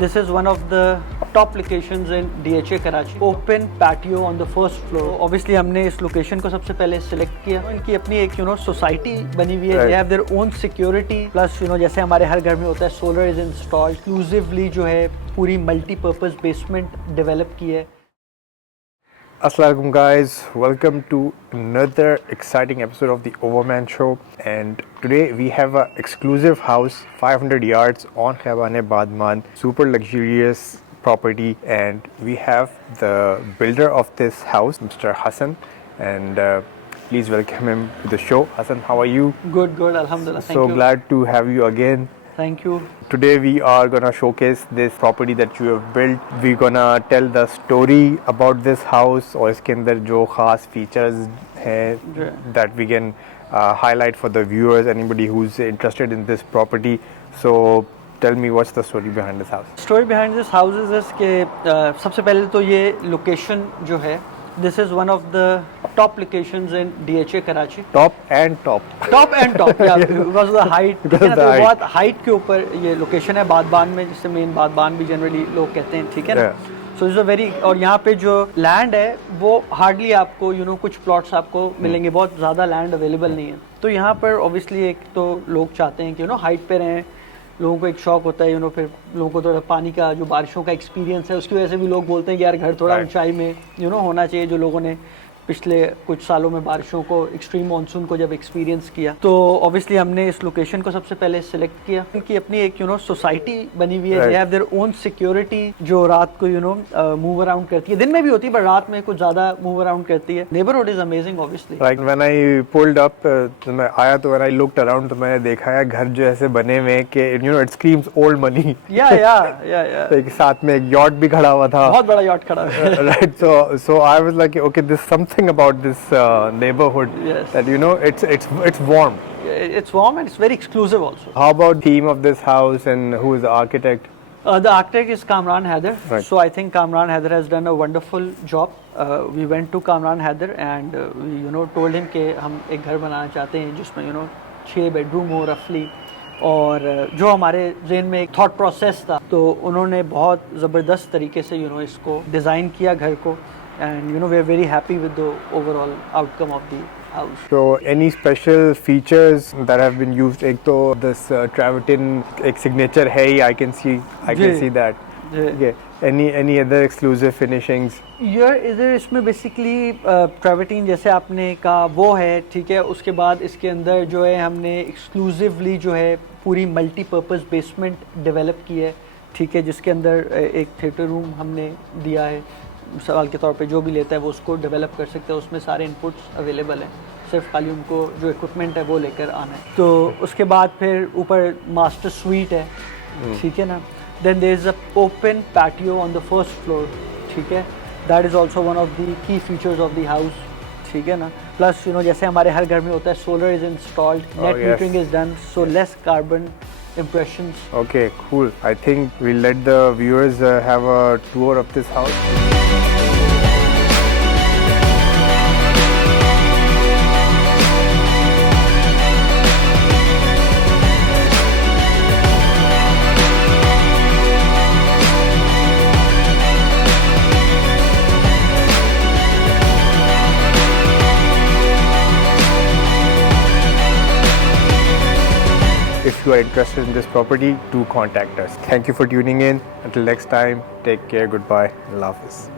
This is one of the top locations in DHA Karachi. Open patio on the first floor. Obviously हमने इस लोकेशन को सबसे पहले सिलेक्ट किया. इनकी अपनी एक सोसाइटी बनी हुई है. They have their own security. Plus जैसे हमारे हर घर में होता है, solar is installed. Exclusively जो है पूरी multi-purpose basement develop की है. Assalamualaikum guys, welcome to another exciting episode of the Overman Show, and today we have an exclusive house 500 yards on Khaiban-e Badman, super luxurious property, and we have the builder of this house, Mr. Hassan, and please welcome him to the show. Hassan, how are you? Good, alhamdulillah. Thank so you. Glad to have you again. Thank you. Today we are gonna showcase this property that you have built. We're gonna tell the story about this house और इसके अंदर जो खास features हैं that we can highlight for the viewers, anybody who's interested in this property. So tell me, what's the story behind this house? Story behind this house is कि सबसे पहले तो ये location जो है, this is one of the top locations in DHA Karachi. Top and top, yeah, because of the height. ठीक है ना, तो बहुत height के ऊपर ये location है बादबान में, जिससे मेन बादबान भी generally लोग कहते हैं, ठीक है ना. So it's a very, और यहाँ पे जो land है वो hardly आपको कुछ plots आपको मिलेंगे, बहुत ज़्यादा land available नहीं है. तो यहाँ पर obviously एक तो लोग चाहते हैं कि height पे रहें, लोगों को एक शौक होता है फिर लोगों को थोड़ा पानी का जो बारिशों का एक्सपीरियंस है उसकी वजह से भी लोग बोलते हैं कि यार घर थोड़ा ऊंचाई में होना चाहिए. जो लोगों ने पिछले कुछ सालों में बारिशों को, एक्सट्रीम मानसून को जब एक्सपीरियंस किया, तो ऑब्वियसली हमने इस लोकेशन को सबसे पहले सिलेक्ट किया. इनकी अपनी एक सोसाइटी बनी हुई है. They have their own security जो रात को मूव अराउंड करती है. दिन में भी होती है पर रात में कुछ ज्यादा मूव अराउंड करती है. Neighbourhood is amazing obviously. Like when I pulled up, तो मैं आया तो व्हेन आई लुक्ड अराउंड तो मैंने देखा है घर जो ऐसे बने हुए कि इट स्क्रीम्स ओल्ड मनी. या एक साथ में एक यॉट भी खड़ा हुआ था, बहुत बड़ा यॉट खड़ा है. राइट. सो I was like okay, this something about this neighborhood. Yes. That it's warm. It's warm and it's very exclusive also. How about theme of this house and who is the architect? The architect is Kamran Haider. Right. So I think Kamran Haider has done a wonderful job. We went to Kamran Haider and we told him कि हम एक घर बनाना चाहते हैं जिसमें 6 bedroom हो roughly. और जो हमारे ज़हन में एक थॉट प्रोसेस था, तो उन्होंने बहुत ज़बरदस्त तरीके से इसको डिज़ाइन किया घर को. And we are very happy with the overall outcome of the house. So any special features that have been used? एक तो this travertine एक signature है ही, I can see that. Okay. Any other exclusive finishings? इधर इसमें basically travertine जैसे आपने कहा वो है, ठीक है. उसके बाद इसके अंदर जो है हमने एक्सक्लूसिवली जो है पूरी मल्टीपर्पज़ बेसमेंट डेवलप की है, ठीक है, जिसके अंदर एक थिएटर रूम हमने दिया है. सवाल के तौर पे जो भी लेता है वो उसको डेवलप कर सकता है. उसमें सारे इनपुट्स अवेलेबल हैं, सिर्फ खाली उनको जो इक्विपमेंट है वो लेकर आना है. तो उसके बाद फिर ऊपर मास्टर स्वीट है, ठीक है ना. Then there is a open patio on the first floor, ठीक है. That is also one of the key features of the house, ठीक है ना. प्लस जैसे हमारे हर घर में होता है, solar is installed, net metering is done, so less carbon impressions. Okay, cool. I think we'll let the viewers have a tour of this house. If you are interested in this property, do contact us. Thank you for tuning in. Until next time, take care, goodbye, Allah Hafiz.